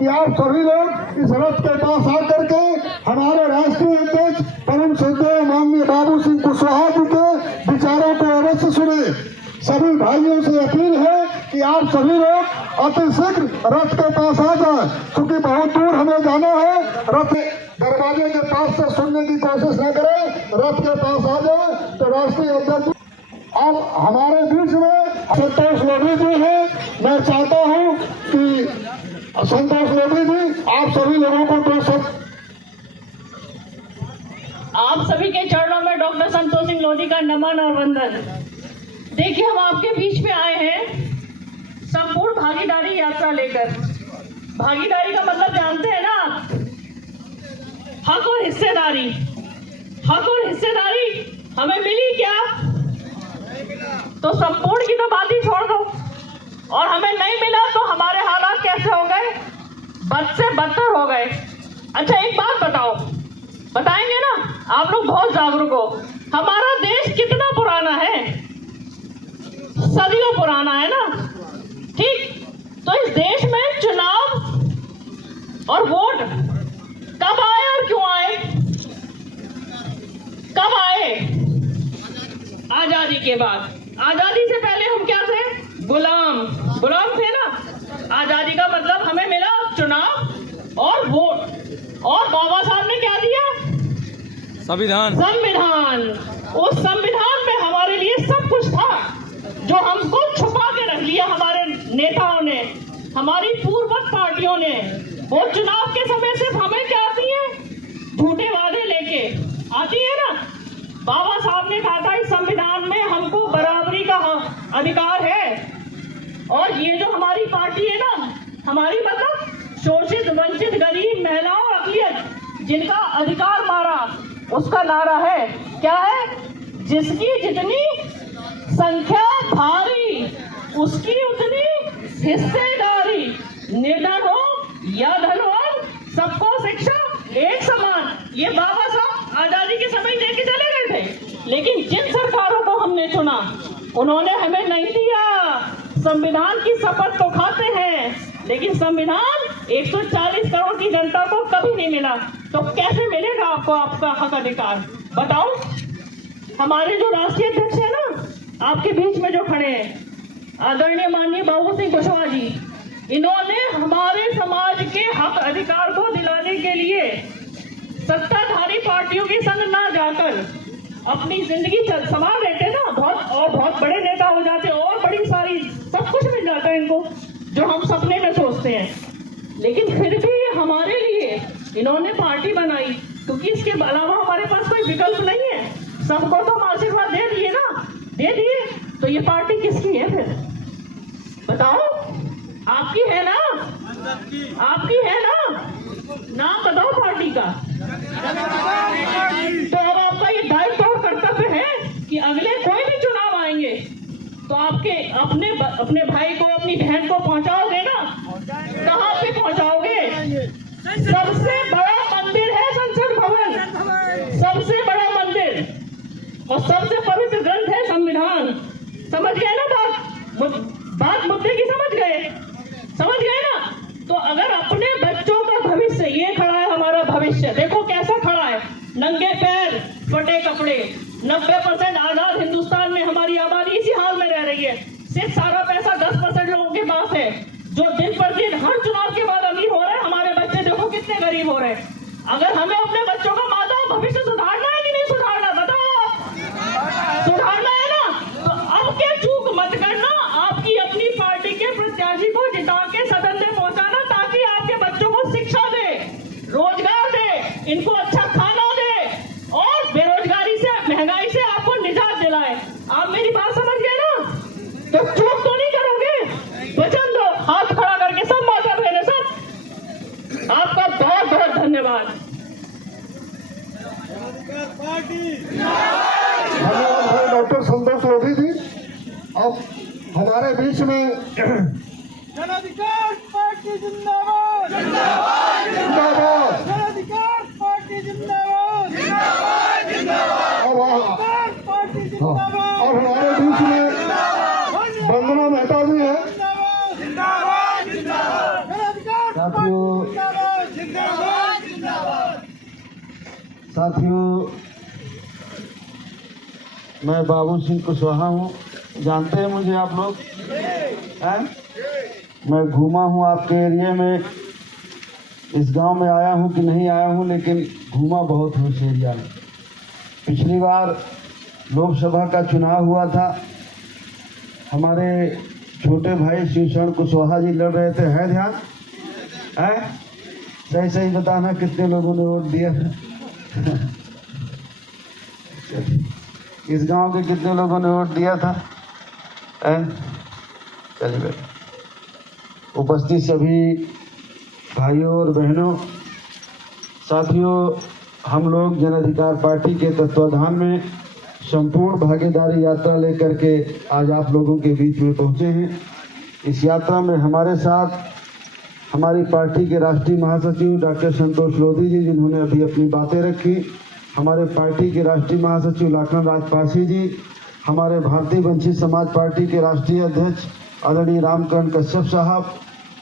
कि आप सभी लोग इस रथ के पास आकर के हमारे राष्ट्रीय अध्यक्ष परम श्रद्धेय माननीय बाबू सिंह कुशवाहा जी के विचारों को अवश्य सुने। सभी भाइयों से अपील है कि आप सभी लोग अतिशीघ्र रथ के पास आ जाएं, क्योंकि बहुत दूर हमें जाना है। रथ दरवाजे के पास से सुनने की कोशिश न करें, रथ के पास आ जाए तो राष्ट्रीय अध्यक्ष। अब हमारे बीच में संतोष लोधी जी हैं। मैं चाहता हूं कि संतोष लोधी जी आप सभी लोगों को दो शब्द। आप सभी के चरणों में डॉक्टर संतोष सिंह लोधी का नमन और वंदन। देखिए, हम आपके बीच में आए हैं संपूर्ण भागीदारी यात्रा लेकर। भागीदारी का मतलब जानते हैं ना आप? हक और हिस्सेदारी। हक और हिस्सेदारी हमें मिली क्या? तो संपूर्ण की तो बात ही छोड़ दो। और हमें नहीं मिला तो हमारे हालात कैसे हो गए? बद से बदतर हो गए। अच्छा, एक बात बताओ, बताएंगे ना? आप लोग बहुत जागरूक हो। हमारा देश कितना पुराना है? सदियों पुराना है ना? ठीक, तो इस देश में चुनाव और वोट कब आए और क्यों आए? कब आए? आजादी के बाद। आजादी से पहले हम क्या थे? गुलाम थे ना। आजादी का मतलब हमें मिला चुनाव और वोट। और बाबा साहब ने क्या दिया? संविधान। उस संविधान में हमारे लिए सब कुछ था, जो हमको छुपा के रख लिया हमारे नेताओं ने, हमारी पूर्वज पार्टियों ने। वो चुनाव के समय सिर्फ हमें क्या आती है? झूठे वादे लेके आती है ना। बाबा साहब ने कहा था इस संविधान में हमको बराबरी का अधिकार है। और ये जो हमारी पार्टी है ना, हमारी मतलब शोषित, वंचित, गरीब, महिलाओं, अकलियत, जिनका अधिकार मारा, उसका नारा है क्या है? जिसकी जितनी संख्या भारी, उसकी उतनी हिस्सेदारी। निर्धन हो या धनवान, सबको शिक्षा एक समान। ये बाबा साहब आजादी के समय देके चले गए थे। लेकिन जिन सरकारों को हमने चुना, उन्होंने हमें नहीं दिया। संविधान की शपथ तो खाते हैं, लेकिन संविधान 140 करोड़ की जनता को कभी नहीं मिला। तो कैसे मिलेगा आपको आपका हक अधिकार? बताओ। हमारे जो राष्ट्रीय अध्यक्ष है ना, आपके बीच में जो खड़े हैं, आदरणीय माननीय बाबू सिंह कुशवाहा जी, इन्होंने हमारे समाज के हक अधिकार को दिलाने के लिए सत्ताधारी पार्टियों के संग ना जाकर अपनी जिंदगी संभाल लेते ना, बहुत बड़े नेता हो जाते और बड़ी सारी सब कुछ मिल जाता है इनको, जो हम सपने में सोचते हैं। लेकिन फिर भी हमारे लिए इन्होंने पार्टी बनाई, क्योंकि इसके अलावा हमारे पास कोई विकल्प नहीं है। सबको तो हम आशीर्वाद दे दिए ना, दे दिए। तो ये पार्टी किसकी है फिर? बताओ। आपकी है ना? आपकी है ना? नाम बताओ पार्टी का। तो अब आपका ये दायित्व और कर्तव्य है कि अगले कोई भी चुनाव आएंगे तो आपके अपने भाई को, अपनी बहन को पहुंचाओगे ना? कहाँ पे पहुंचाओगे? सबसे बड़ा मंदिर है संसद भवन, सबसे बड़ा मंदिर, और सबसे पवित्र ग्रंथ है संविधान। समझ गए ना बात मुद्दे की? समझ गए ना? तो अगर अपने बच्चों का भविष्य, ये खड़ा है हमारा भविष्य, देखो कैसा खड़ा है, नंगे पैर, फटे कपड़े। 90% आजाद हिंदुस्तान में हमारी आबादी इसी हाल में रह रही है। सिर्फ सारा पैसा 10% लोगों के पास है, जो दिन पर दिन हर चुनाव के बाद अमीर हो रहे हैं। हमारे बच्चे देखो कितने गरीब हो रहे हैं। अगर हमें अपने बच्चों का माता भविष्य सुधारना है कि नहीं सुधारना? बताओ। सुधारना है ना? तो अब क्या चूक मत करना, आपकी अपनी पार्टी के प्रत्याशी को जिता के सदन में पहुंचाना, ताकि आपके बच्चों को शिक्षा दे, रोजगार दे, इनको अच्छा खाना दे, और बेरोजगारी से, महंगाई से आपको निजात दिलाए। आप मेरी बात समझ गए ना? तो चूक तो नहीं करोगे। वचन दो, हाथ खड़ा करके सब माता बहने सब। आपका बहुत बहुत धन्यवाद। धन्यवाद डॉक्टर संतोष लोधी जी। अब हमारे बीच में जन अधिकार पार्टी जिंदाबाद, जिंदाबाद, जिंदाबाद, जन अधिकार पार्टी जिंदाबाद, जिंदाबाद, जिंदाबाद, पार्टी जिंदाबाद। अब हमारे बीच में वंदना मेहता जी है। जिंदाबाद, जिंदाबाद, जन अधिकार साथियों, मैं बाबू सिंह कुशवाहा हूँ। जानते हैं मुझे आप लोग हैं? मैं घूमा हूँ आपके एरिया में, इस गांव में आया हूँ कि नहीं आया हूँ, लेकिन घूमा बहुत हूँ इस एरिया में। पिछली बार लोकसभा का चुनाव हुआ था, हमारे छोटे भाई शिवशरण कुशवाहा जी लड़ रहे थे। है ध्यान है? सही सही बताना कितने लोगों ने वोट दिया था? इस गांव के कितने लोगों ने वोट दिया था? चलिए, उपस्थित सभी भाइयों और बहनों, साथियों, हम लोग जन अधिकार पार्टी के तत्वाधान में संपूर्ण भागीदारी यात्रा लेकर के आज आप लोगों के बीच में पहुंचे हैं। इस यात्रा में हमारे साथ हमारी पार्टी के राष्ट्रीय महासचिव डॉक्टर संतोष लोधी जी, जिन्होंने अभी अपनी बातें रखी, हमारे पार्टी के राष्ट्रीय महासचिव लाखन राजपासी जी, हमारे भारतीय वंचित समाज पार्टी के राष्ट्रीय अध्यक्ष आदरणीय रामकरण कश्यप साहब,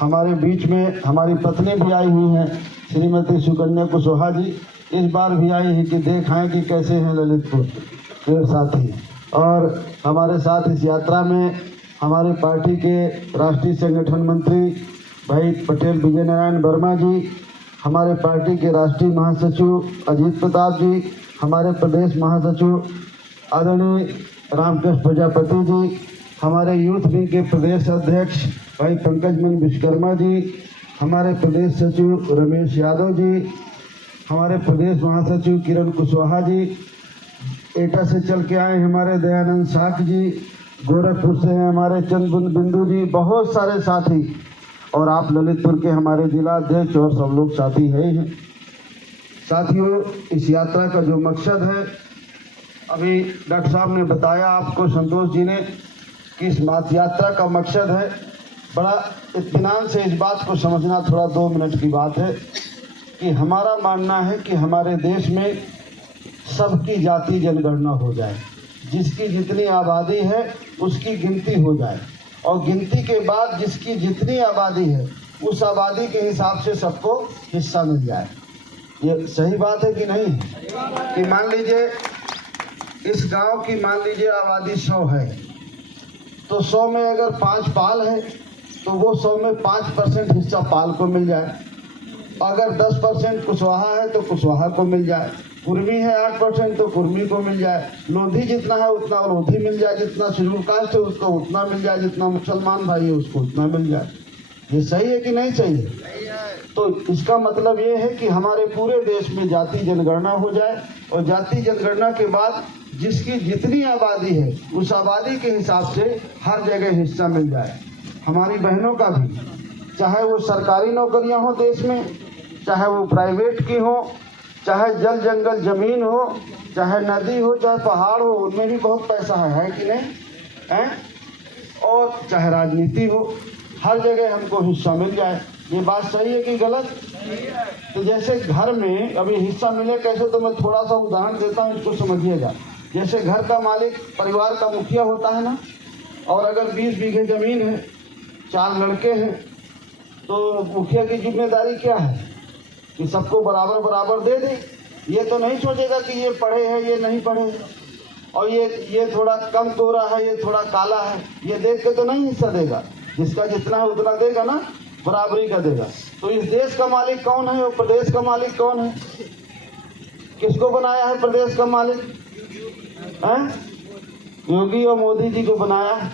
हमारे बीच में हमारी पत्नी भी आई हुई हैं श्रीमती सुकन्या कुशवाहा जी, इस बार भी आई हैं कि देखाएं कि कैसे हैं ललितपुर के साथी। और हमारे साथ इस यात्रा में हमारे पार्टी के राष्ट्रीय संगठन मंत्री भाई पटेल विजय नारायण वर्मा जी, हमारे पार्टी के राष्ट्रीय महासचिव अजीत प्रताप जी, हमारे प्रदेश महासचिव आदरणीय रामकृष्ण प्रजापति जी, हमारे यूथ विंग के प्रदेश अध्यक्ष भाई पंकज मन विश्वकर्मा जी, हमारे प्रदेश सचिव रमेश यादव जी, हमारे प्रदेश महासचिव किरण कुशवाहा जी, एटा से चल के आए हमारे दयानंद साख जी, गोरखपुर से हैं हमारे चंद बिंदु जी, बहुत सारे साथी, और आप ललितपुर के हमारे जिला अध्यक्ष और सब लोग साथी हैं। साथियों, इस यात्रा का जो मकसद है, अभी डॉक्टर साहब ने बताया आपको, संतोष जी ने, कि इस यात्रा का मकसद है, बड़ा इत्मीनान से इस बात को समझना, थोड़ा 2 मिनट की बात है, कि हमारा मानना है कि हमारे देश में सबकी जाति जनगणना हो जाए, जिसकी जितनी आबादी है उसकी गिनती हो जाए, और गिनती के बाद जिसकी जितनी आबादी है उस आबादी के हिसाब से सबको हिस्सा मिल जाए। ये सही बात है कि नहीं? कि मान लीजिए इस गांव की मान लीजिए आबादी 100 है, तो 100 में अगर 5 पाल है तो वो 100 में 5% हिस्सा पाल को मिल जाए, अगर 10% कुशवाहा है तो कुशवाहा को मिल जाए, कुर्मी है 8% तो कुर्मी को मिल जाए, लोधी जितना है उतना लोधी मिल जाए, जितना शेड्यूल कास्ट है उसको उतना मिल जाए, जितना मुसलमान भाई है उसको उतना मिल जाए। ये सही है कि नहीं सही है? तो इसका मतलब ये है कि हमारे पूरे देश में जाति जनगणना हो जाए, और जाति जनगणना के बाद जिसकी जितनी आबादी है उस आबादी के हिसाब से हर जगह हिस्सा मिल जाए। हमारी बहनों का भी, चाहे वो सरकारी नौकरियां हो देश में, चाहे वो प्राइवेट की हो, चाहे जल जंगल जमीन हो, चाहे नदी हो, चाहे पहाड़ हो, उनमें भी बहुत पैसा है कि नहीं है? और चाहे राजनीति हो, हर जगह हमको हिस्सा मिल जाए। ये बात सही है कि गलत? तो जैसे घर में अभी हिस्सा मिले कैसे, तो मैं थोड़ा सा उदाहरण देता हूँ, इसको समझिएगा। जैसे घर का मालिक परिवार का मुखिया होता है ना, और अगर 20 बीघे ज़मीन है, 4 लड़के हैं, तो मुखिया की जिम्मेदारी क्या है कि सबको बराबर बराबर दे दे। ये तो नहीं सोचेगा कि ये पढ़े हैं ये नहीं पढ़े हैं, और ये थोड़ा कम गोरा है ये थोड़ा काला है, ये देख के तो नहीं हिस्सा देगा। जिसका जितना है उतना देगा ना, बराबरी का देगा। तो इस देश का मालिक कौन है और प्रदेश का मालिक कौन है? किसको बनाया है प्रदेश का मालिक? हैं? योगी और मोदी जी को बनाया है,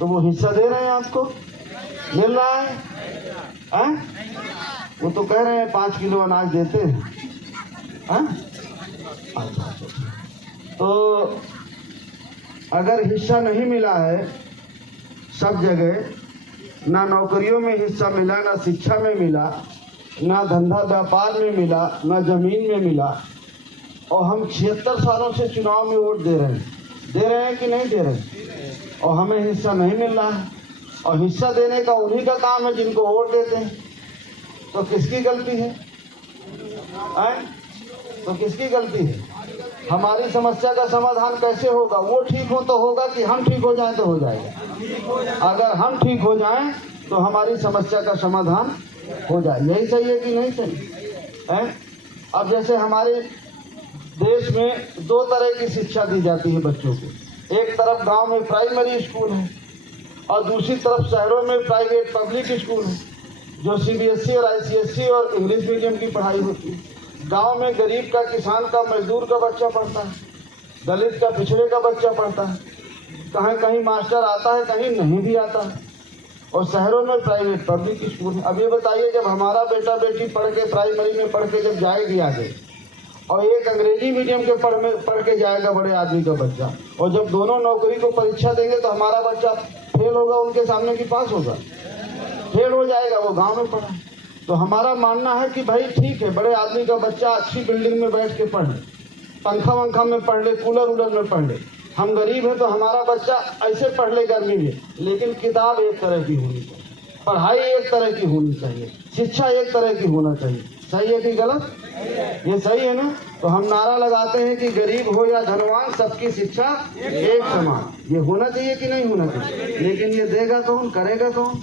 तो वो हिस्सा दे रहे हैं आपको, मिल रहा है? वो तो कह रहे हैं 5 किलो अनाज देते हैं। तो अगर हिस्सा नहीं मिला है सब जगह, ना नौकरियों में हिस्सा मिला, ना शिक्षा में मिला, ना धंधा व्यापार में मिला, ना जमीन में मिला, और हम 76 सालों से चुनाव में वोट दे रहे हैं कि नहीं दे रहे, और हमें हिस्सा नहीं मिल रहा है। और हिस्सा देने का उन्हीं का काम है जिनको वोट देते हैं, तो किसकी गलती है? तो किसकी गलती है? हमारी समस्या का समाधान कैसे होगा? वो ठीक हो तो होगा कि हम ठीक हो जाएं तो हो जाएगा? अगर हम ठीक हो जाएं तो हमारी समस्या का समाधान हो जाए। यही सही है कि नहीं सही है? अब जैसे हमारे देश में दो तरह की शिक्षा दी जाती है बच्चों को। एक तरफ गांव में प्राइमरी स्कूल है और दूसरी तरफ शहरों में प्राइवेट पब्लिक स्कूल है, जो CBSE और ICSE और इंग्लिश मीडियम की पढ़ाई होती है। गांव में गरीब का, किसान का, मजदूर का बच्चा पढ़ता है, दलित का, पिछड़े का बच्चा पढ़ता है। कहीं कहीं मास्टर आता है, कहीं नहीं भी आता है। और शहरों में प्राइवेट पब्लिक स्कूल है। अब ये बताइए, जब हमारा बेटा बेटी पढ़ के प्राइमरी में पढ़ के जब जाएगी आगे, और एक अंग्रेजी मीडियम के पढ़ के जाएगा बड़े आदमी का बच्चा, और जब दोनों नौकरी को परीक्षा देंगे तो हमारा बच्चा फेल होगा उनके सामने कि पास होगा? फेल हो जाएगा, वो गांव में पढ़ा। तो हमारा मानना है कि भाई ठीक है, बड़े आदमी का बच्चा अच्छी बिल्डिंग में बैठ के पढ़ ले, पंखा वंखा में पढ़ ले, कूलर वूलर में पढ़ ले। हम गरीब हैं तो हमारा बच्चा ऐसे पढ़ ले गर्मी में, लेकिन किताब एक तरह की होनी चाहिए, पढ़ाई एक तरह की होनी चाहिए, शिक्षा एक तरह की होना चाहिए। सही है कि गलत? ये सही है ना? तो हम नारा लगाते हैं कि गरीब हो या धनवान, सबकी शिक्षा एक समान। ये होना चाहिए कि नहीं होना चाहिए? लेकिन ये देगा कौन, करेगा कौन?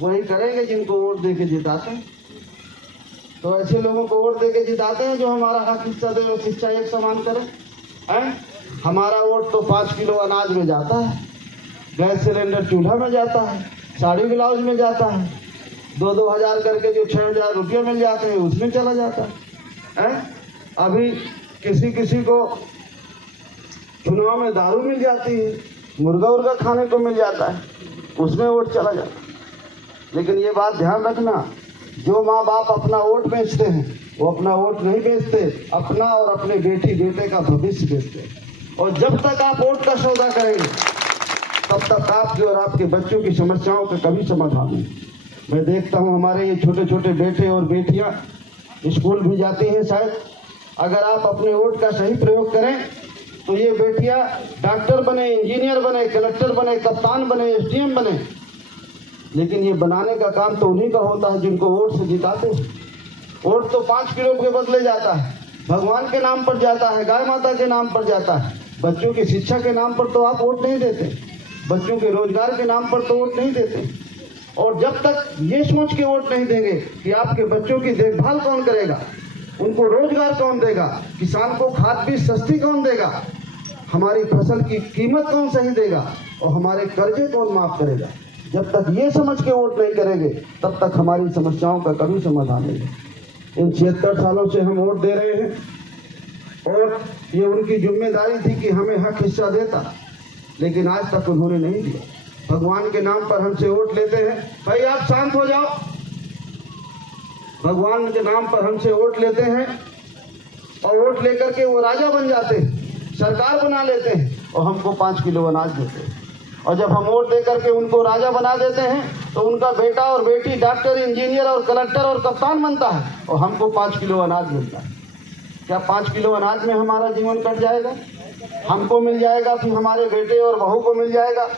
वही करेंगे जिनको वोट दे के जिताते हैं। तो ऐसे लोगों को वोट दे के जिताते हैं जो हमारा हक हिस्सा दे और शिक्षा एक समान करे। हमारा वोट तो 5 किलो अनाज में जाता है, गैस सिलेंडर चूल्हा में जाता है, साड़ी ब्लाउज में जाता है, 2-2 हज़ार करके जो 6,000 रुपये मिल जाते हैं उसमें चला जाता है। अभी किसी को चुनाव में दारू मिल जाती है, मुर्गा उर्गा खाने को मिल जाता है, उसमें वोट चला जाता है। लेकिन ये बात ध्यान रखना, जो माँ बाप अपना वोट बेचते हैं वो अपना वोट नहीं बेचते, अपना और अपने बेटी बेटे का भविष्य बेचते हैं। और जब तक आप वोट का सौदा करेंगे तब तक आपके और आपके बच्चों की समस्याओं का कभी समाधान नहीं। मैं देखता हूँ हमारे ये छोटे छोटे बेटे और बेटियाँ स्कूल भी जाती हैं। शायद अगर आप अपने वोट का सही प्रयोग करें तो ये बेटियाँ डॉक्टर बने, इंजीनियर बने, कलेक्टर बने, कप्तान बने, SDM बने। लेकिन ये बनाने का काम तो उन्हीं का होता है जिनको वोट से जिताते हैं। वोट तो 5 किलो के बदले जाता है, भगवान के नाम पर जाता है, गाय माता के नाम पर जाता है। बच्चों की शिक्षा के नाम पर तो आप वोट नहीं देते, बच्चों के रोजगार के नाम पर तो वोट नहीं देते। और जब तक ये सोच के वोट नहीं देंगे कि आपके बच्चों की देखभाल कौन करेगा, उनको रोजगार कौन देगा, किसान को खाद बीज सस्ती कौन देगा, हमारी फसल की कीमत कौन सही देगा और हमारे कर्जे कौन माफ करेगा, जब तक ये समझ के वोट नहीं करेंगे तब तक हमारी समस्याओं का कभी समाधान नहीं है। इन 76 सालों से हम वोट दे रहे हैं और ये उनकी जिम्मेदारी थी कि हमें हक हिस्सा देता, लेकिन आज तक उन्होंने नहीं दिया। भगवान के नाम पर हमसे वोट लेते हैं। भाई आप शांत हो जाओ। भगवान के नाम पर हमसे वोट लेते हैं और वोट लेकर के वो राजा बन जाते हैं, सरकार बना लेते हैं और हमको 5 किलो अनाज देते हैं। और जब हम वोट दे करके उनको राजा बना देते हैं तो उनका बेटा और बेटी डॉक्टर, इंजीनियर और कलेक्टर और कप्तान बनता है और हमको 5 किलो अनाज मिलता है। क्या 5 किलो अनाज में हमारा जीवन कट जाएगा? हमको मिल जाएगा, फिर हमारे बेटे और बहू को मिल जाएगा,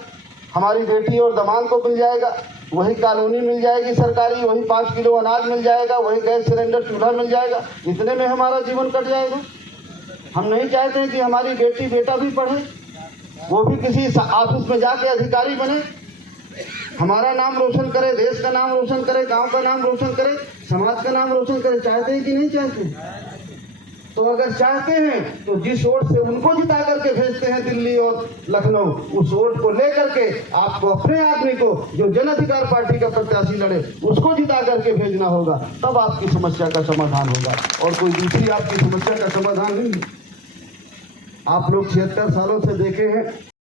हमारी बेटी और दामाद को मिल जाएगा, वही कॉलोनी मिल जाएगी सरकारी, वही 5 किलो अनाज मिल जाएगा, वही गैस सिलेंडर चूल्हा मिल जाएगा। इतने में हमारा जीवन कट जाएगा? हम नहीं चाहते हैं कि हमारी बेटी बेटा भी पढ़े, वो भी किसी ऑफिस में जाके अधिकारी बने, हमारा नाम रोशन करे, देश का नाम रोशन करे, गांव का नाम रोशन करे, समाज का नाम रोशन करे। चाहते हैं कि नहीं चाहते? तो अगर चाहते हैं तो जिस वोट से उनको जिता करके भेजते हैं दिल्ली और लखनऊ, उस वोट को लेकर के आपको अपने आदमी को, जो जन अधिकार पार्टी का प्रत्याशी लड़े, उसको जिता करके भेजना होगा। तब आपकी समस्या का समाधान होगा और कोई दूसरी आपकी समस्या का समाधान नहीं है। आप लोग 76 सालों से देखे हैं